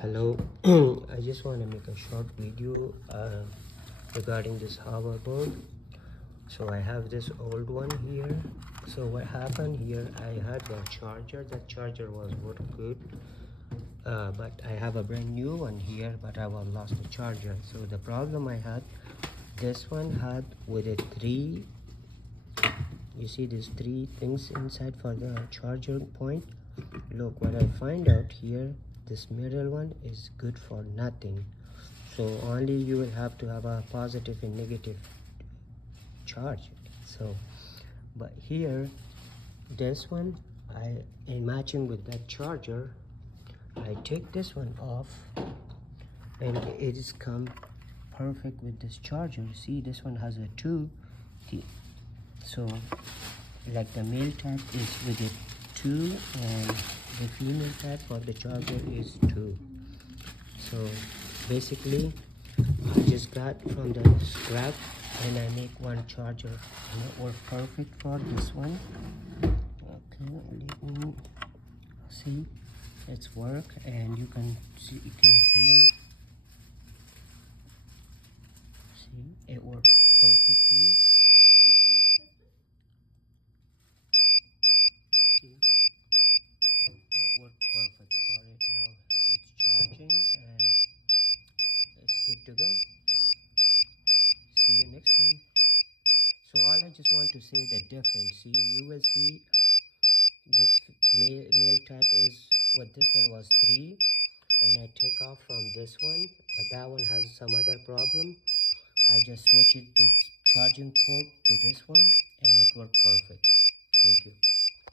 Hello. I just want to make a short video regarding this hoverboard. So I have this old one here. So what happened here, I had the charger. That charger was work good, but I have a brand new one here, but I was lost the charger. So the problem I had, this one had with it three, you see these three things inside for the charger point. Look what I find out here, this middle one is good for nothing. So only you will have to have a positive and negative charge. So but here, this one, in matching with that charger, I take this one off and it is come perfect with this charger. See, this one has a 2, so like the male type is with it 2 and the female type for the charger is 2. So basically I just got from the scrap and I make one charger and it worked perfect for this one. Okay, let me see, it's work and you can see, you can hear, see it worked perfectly. See, it worked perfect for it. Now it's charging and it's good to go. See you next time. So all I just want to say the difference. See, you will see this male type is what this one was 3 and I take off from this one, but that one has some other problem. I just switch it this charging port to this one and it worked perfect. Thank you.